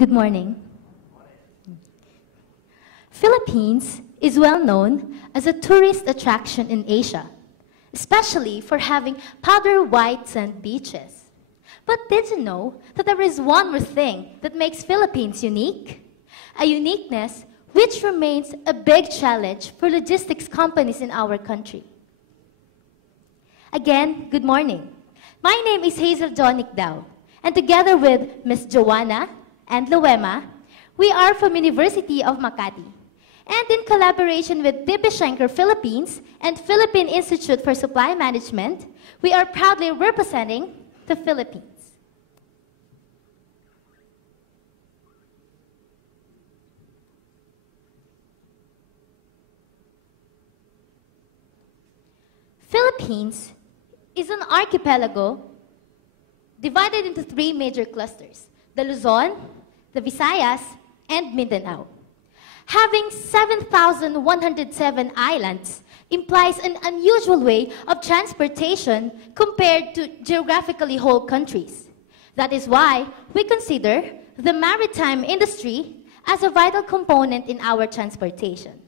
Good morning. Philippines is well known as a tourist attraction in Asia, especially for having powder white sand beaches. But did you know that there is one more thing that makes Philippines unique? A uniqueness which remains a big challenge for logistics companies in our country. Again, good morning. My name is Hazel Nicdao, and together with Ms. Joana and Loema, we are from University of Makati. And in collaboration with Desmicht Philippines and Philippine Institute for Supply Management, we are proudly representing the Philippines. Philippines is an archipelago divided into three major clusters: the Luzon, the Visayas, and Mindanao. Having 7,107 islands implies an unusual way of transportation compared to geographically whole countries. That is why we consider the maritime industry as a vital component in our transportation.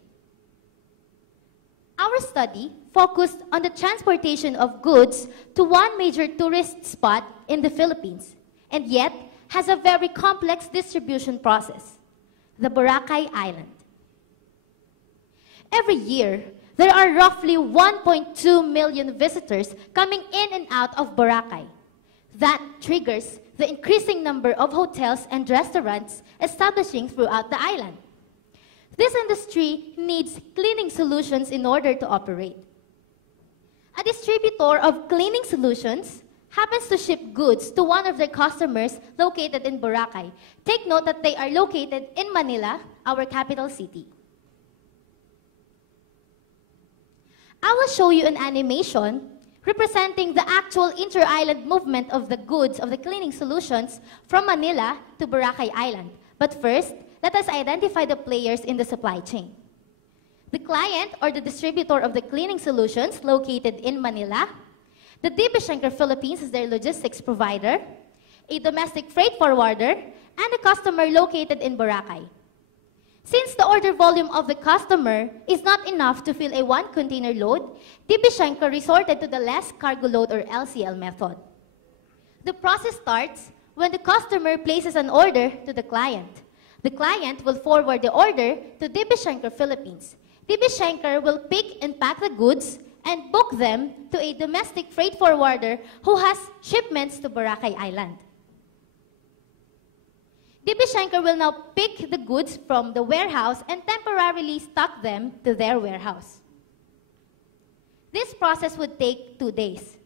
Our study focused on the transportation of goods to one major tourist spot in the Philippines, and yet has a very complex distribution process: the Boracay Island. Every year, there are roughly 1.2 million visitors coming in and out of Boracay. That triggers the increasing number of hotels and restaurants establishing throughout the island. This industry needs cleaning solutions in order to operate. A distributor of cleaning solutions happens to ship goods to one of their customers located in Boracay. Take note that they are located in Manila, our capital city. I will show you an animation representing the actual inter-island movement of the goods of the cleaning solutions from Manila to Boracay Island. But first, let us identify the players in the supply chain. The client or the distributor of the cleaning solutions located in Manila, the Desmicht Philippines is their logistics provider, a domestic freight forwarder, and a customer located in Boracay. Since the order volume of the customer is not enough to fill a one-container load, Desmicht resorted to the less cargo load or LCL method. The process starts when the customer places an order to the client. The client will forward the order to Desmicht Philippines. Desmicht will pick and pack the goods and book them to a domestic freight forwarder who has shipments to Boracay Island. Desmicht will now pick the goods from the warehouse and temporarily stock them to their warehouse. This process would take 2 days.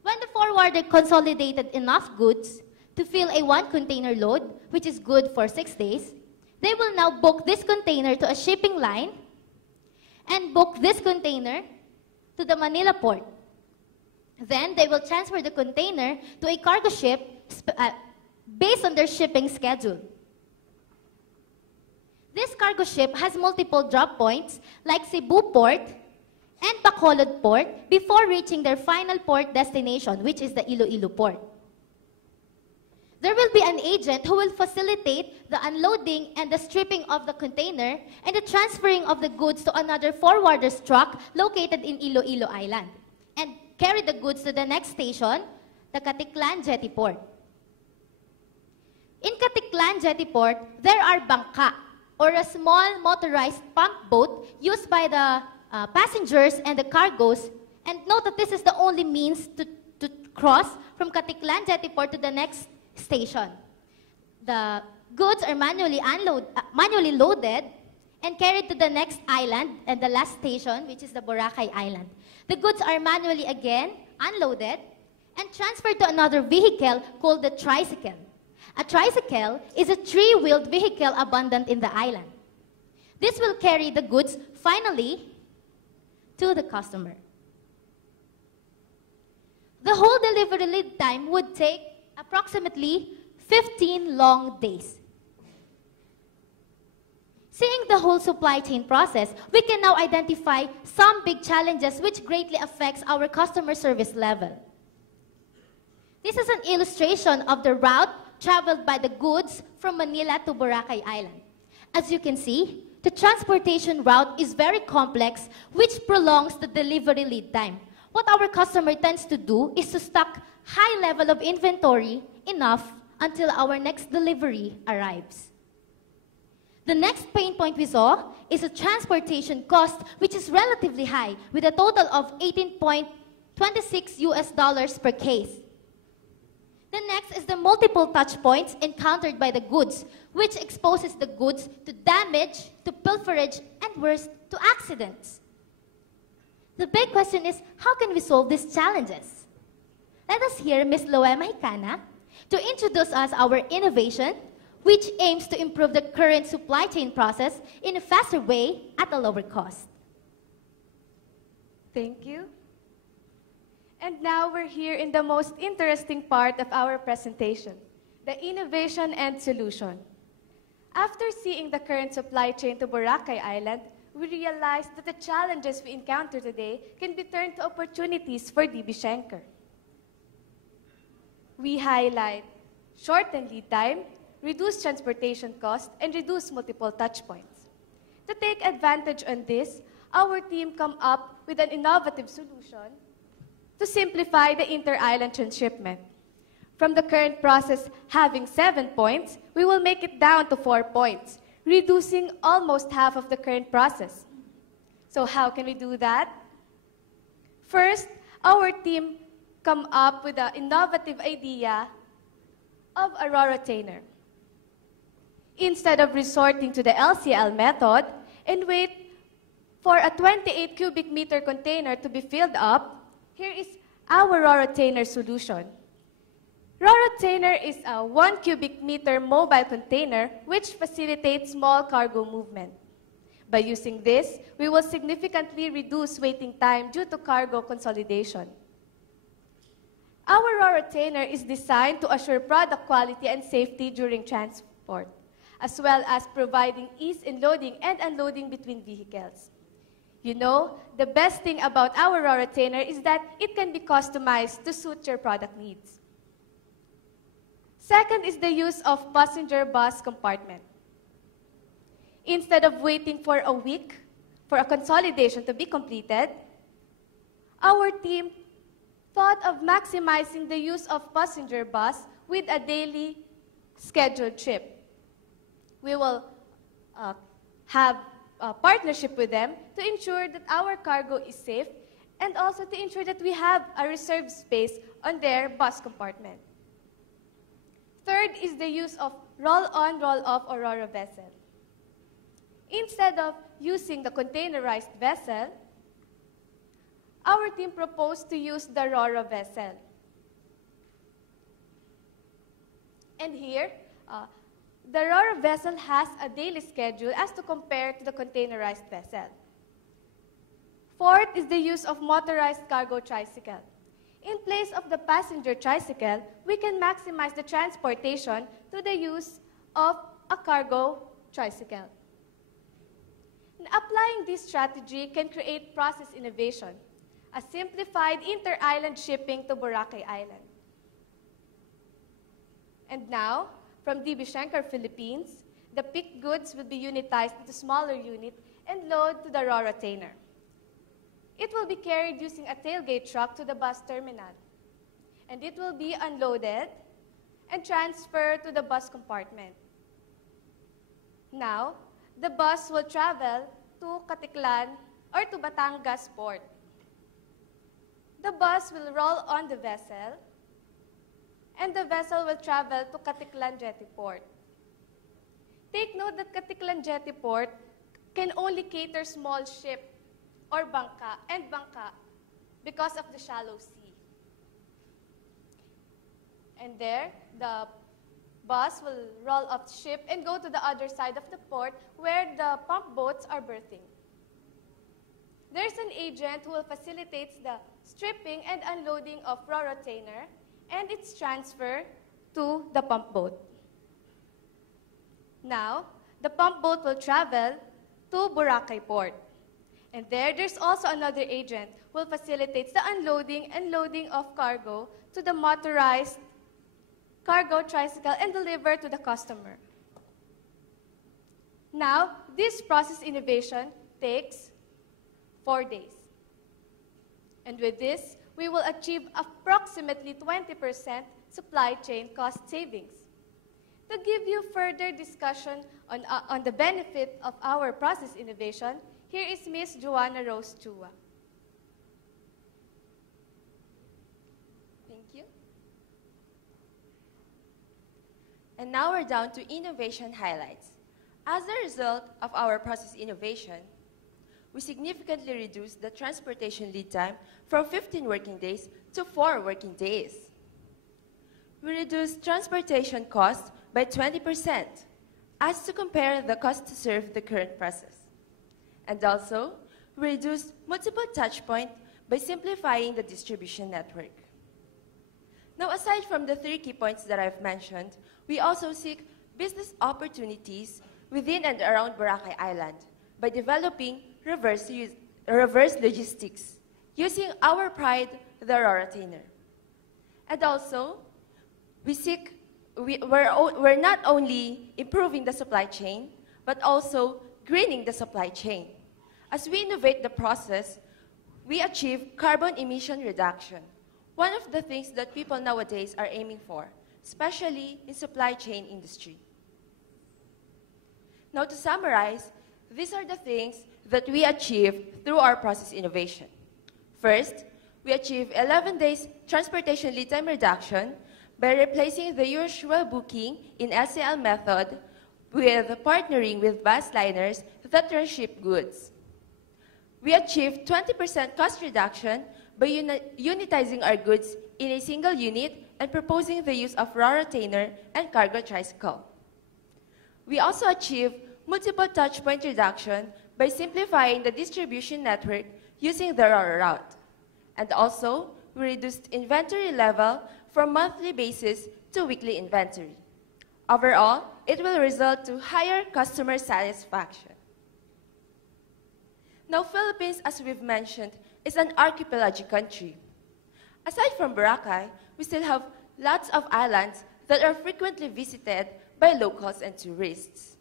When the forwarder consolidated enough goods to fill a one-container load, which is good for 6 days, they will now book this container to a shipping line and book this container to the Manila port. Then they will transfer the container to a cargo ship based on their shipping schedule. This cargo ship has multiple drop points like Cebu Port and Bacolod Port before reaching their final port destination, which is the Iloilo Port. There will be an agent who will facilitate the unloading and the stripping of the container and the transferring of the goods to another forwarder's truck located in Iloilo Island and carry the goods to the next station, the Caticlan Jetty Port. In Caticlan Jetty Port, there are bangka, or a small motorized pump boat used by the passengers and the cargoes. And note that this is the only means to cross from Caticlan Jetty Port to the next station. The goods are manually loaded and carried to the next island and the last station, which is the Boracay Island. The goods are manually again unloaded and transferred to another vehicle called the tricycle. A tricycle is a three-wheeled vehicle abundant in the island. This will carry the goods finally to the customer. The whole delivery lead time would take approximately 15 long days. Seeing the whole supply chain process, we can now identify some big challenges which greatly affects our customer service level. This is an illustration of the route traveled by the goods from Manila to Boracay Island. As you can see, the transportation route is very complex, which prolongs the delivery lead time. What our customer tends to do is to stock high level of inventory enough until our next delivery arrives. The next pain point we saw is the transportation cost, which is relatively high, with a total of $18.26 per case. The next is the multiple touch points encountered by the goods, which exposes the goods to damage, to pilferage, and worse, to accidents. The big question is, how can we solve these challenges? Let us hear Ms. Loema Gicana to introduce us our innovation, which aims to improve the current supply chain process in a faster way at a lower cost. Thank you. And now we're here in the most interesting part of our presentation, the innovation and solution. After seeing the current supply chain to Boracay Island, we realized that the challenges we encounter today can be turned to opportunities for DB Schenker. We highlight shortened lead time, reduce transportation costs, and reduce multiple touch points. To take advantage on this, our team come up with an innovative solution to simplify the inter-island transshipment. From the current process having 7 points, we will make it down to 4 points, reducing almost half of the current process. So how can we do that? First, our team come up with an innovative idea of a retainer. Instead of resorting to the LCL method and wait for a 28 cubic meter container to be filled up, here is our retainer solution. Retainer is a 1 cubic meter mobile container which facilitates small cargo movement. By using this, we will significantly reduce waiting time due to cargo consolidation. Our retainer is designed to assure product quality and safety during transport, as well as providing ease in loading and unloading between vehicles. You know, the best thing about our retainer is that it can be customized to suit your product needs. Second is the use of passenger bus compartment. Instead of waiting for a week for a consolidation to be completed, our team thought of maximizing the use of passenger bus with a daily scheduled trip. We will have a partnership with them to ensure that our cargo is safe and also to ensure that we have a reserved space on their bus compartment. Third is the use of roll-on, roll-off or Ro-Ro vessel. Instead of using the containerized vessel, our team proposed to use the Ro-Ro vessel. And here, the Ro-Ro vessel has a daily schedule as to compare to the containerized vessel. Fourth is the use of motorized cargo tricycle. In place of the passenger tricycle, we can maximize the transportation to the use of a cargo tricycle. And applying this strategy can create process innovation, a simplified inter-island shipping to Boracay Island. And now, from DB Schenker Philippines, the picked goods will be unitized into smaller unit and load to the Ro-Ro retainer. It will be carried using a tailgate truck to the bus terminal, and it will be unloaded and transferred to the bus compartment. Now, the bus will travel to Caticlan or to Batangas port. The bus will roll on the vessel, and the vessel will travel to Caticlan Jetty Port. Take note that Caticlan Jetty Port can only cater small ship or bangka because of the shallow sea. And there, the bus will roll off the ship and go to the other side of the port where the pump boats are berthing. There's an agent who will facilitate the stripping and unloading of Ro-Ro retainer and its transfer to the pump boat. Now, the pump boat will travel to Boracay Port. And there's also another agent who will facilitate the unloading and loading of cargo to the motorized cargo, tricycle, and deliver to the customer. Now, this process innovation takes 4 days. And with this, we will achieve approximately 20% supply chain cost savings. To give you further discussion on the benefit of our process innovation, here is Ms. Joana Rose Chua. Thank you. And now we're down to innovation highlights. As a result of our process innovation, we significantly reduced the transportation lead time from 15 working days to 4 working days. We reduced transportation costs by 20%, as to compare the cost to serve the current process. And also, we reduced multiple touchpoints by simplifying the distribution network. Now, aside from the 3 key points that I've mentioned, we also seek business opportunities within and around Boracay Island by developing reverse logistics using our pride, the Roratainer. And also, we're not only improving the supply chain, but also greening the supply chain. As we innovate the process, we achieve carbon emission reduction, one of the things that people nowadays are aiming for, especially in supply chain industry. Now, to summarize, these are the things that we achieve through our process innovation. First, we achieve 11 days transportation lead time reduction by replacing the usual booking in LCL method with partnering with bus liners that transship goods. We achieve 20% cost reduction by unitizing our goods in a single unit and proposing the use of Roratainer and cargo tricycle. We also achieve multiple touchpoint reduction by simplifying the distribution network using the Rora route. And also, we reduced inventory level from monthly basis to weekly inventory. Overall, it will result to higher customer satisfaction. Now, Philippines, as we've mentioned, is an archipelagic country. Aside from Boracay, we still have lots of islands that are frequently visited by locals and tourists.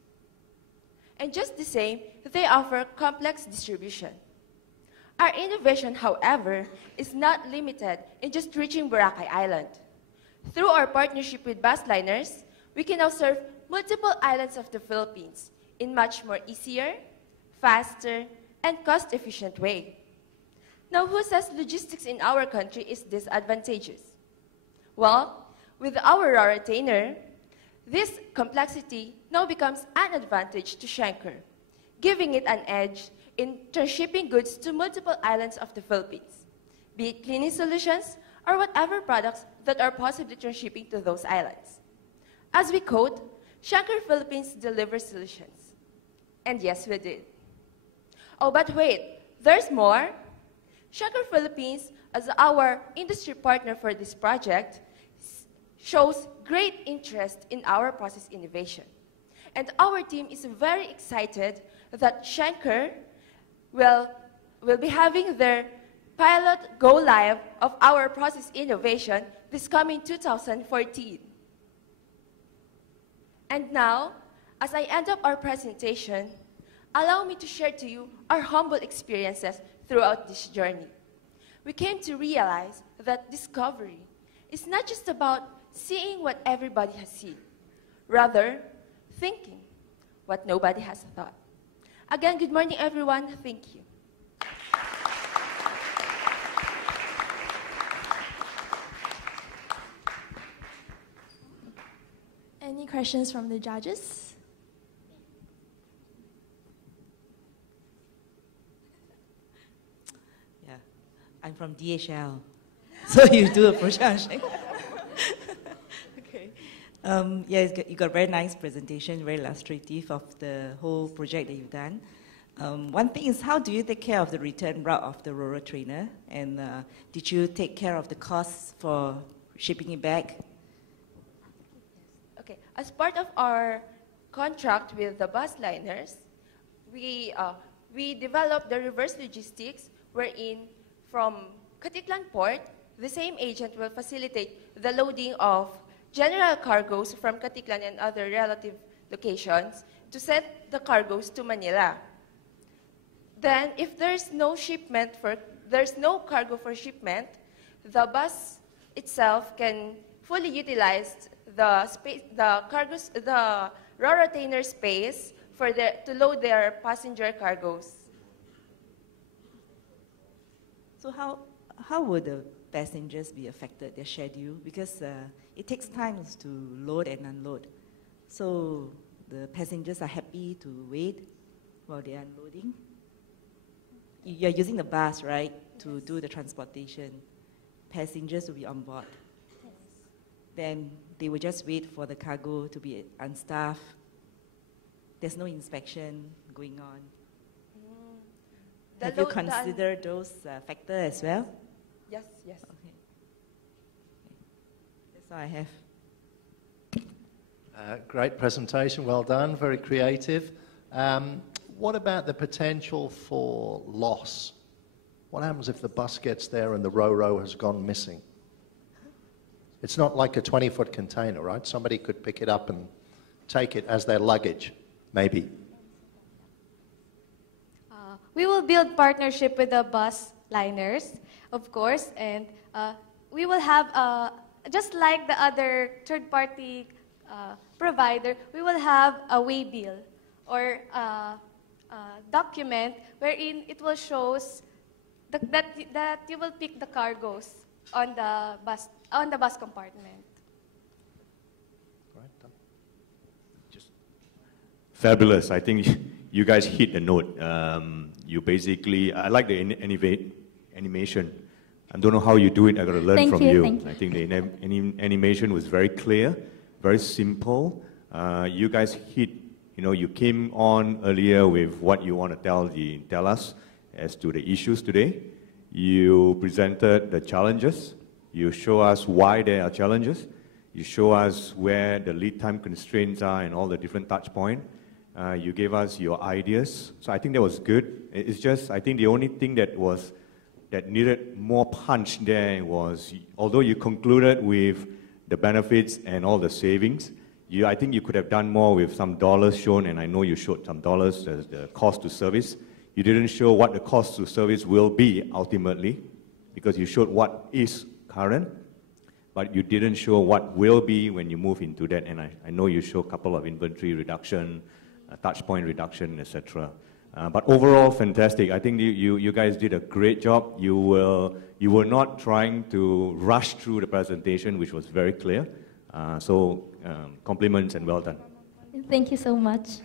And just the same, they offer complex distribution. Our innovation, however, is not limited in just reaching Boracay Island. Through our partnership with bus liners, we can now serve multiple islands of the Philippines in much more easier, faster, and cost-efficient way. Now, who says logistics in our country is disadvantageous? Well, with our Roratainer, this complexity now becomes an advantage to Schenker, giving it an edge in transshipping goods to multiple islands of the Philippines, be it cleaning solutions or whatever products that are possibly transshipping to those islands. As we quote, Schenker Philippines delivers solutions. And yes, we did. Oh, but wait, there's more. Schenker Philippines, as our industry partner for this project, shows great interest in our process innovation. And our team is very excited that Schenker will be having their pilot go live of our process innovation this coming 2014. And now, as I end up our presentation, allow me to share to you our humble experiences throughout this journey. We came to realize that discovery is not just about seeing what everybody has seen, rather thinking what nobody has thought. Again, good morning, everyone. Thank you. Any questions from the judges? Yeah, I'm from DHL. So you do a project. Okay. Yeah, you got a very nice presentation, very illustrative of the whole project that you've done. One thing is, how do you take care of the return route of the Roratainer? And did you take care of the costs for shipping it back? Okay, as part of our contract with the bus liners, we developed the reverse logistics wherein from Caticlan Port, the same agent will facilitate the loading of general cargoes from Caticlan and other relative locations to send the cargoes to Manila. Then, if there's no cargo for shipment, the bus itself can fully utilize the Ro-Ro trainer space to load their passenger cargoes. So how would the passengers be affected, their schedule? Because it takes time to load and unload. So the passengers are happy to wait while they are unloading. You're using the bus, right, to do the transportation. Passengers will be on board. Yes. Then they will just wait for the cargo to be unstaffed. There's no inspection going on. Have you considered those factors as well? Yes, yes. Okay. That's all I have. Great presentation, well done, very creative. What about the potential for loss? What happens if the bus gets there and the Ro-Ro has gone missing? It's not like a 20-foot container, right? Somebody could pick it up and take it as their luggage, maybe. We will build partnership with the bus liners, of course, and we will have, just like the other third-party provider, we will have a way bill or a document wherein it will show that you will pick the cargoes on the bus compartment. Right, done. Fabulous. I think you guys hit the note. You basically, I like the animation. I don't know how you do it. I got to learn from you. I think the animation was very clear, very simple. You guys hit, you came on earlier with what you want to tell us as to the issues today. You presented the challenges. You show us why there are challenges. You show us where the lead time constraints are and all the different touch points. You gave us your ideas. So I think that was good. It's just, I think the only thing that needed more punch there was, although you concluded with the benefits and all the savings, I think you could have done more with some dollars shown, and I know you showed some dollars as the cost to service. You didn't show what the cost to service will be ultimately, because you showed what is current, but you didn't show what will be when you move into that, and I know you show a couple of inventory reduction, touch point reduction, etc. But overall, fantastic. I think you guys did a great job. You were not trying to rush through the presentation, which was very clear. So compliments and well done. Thank you so much.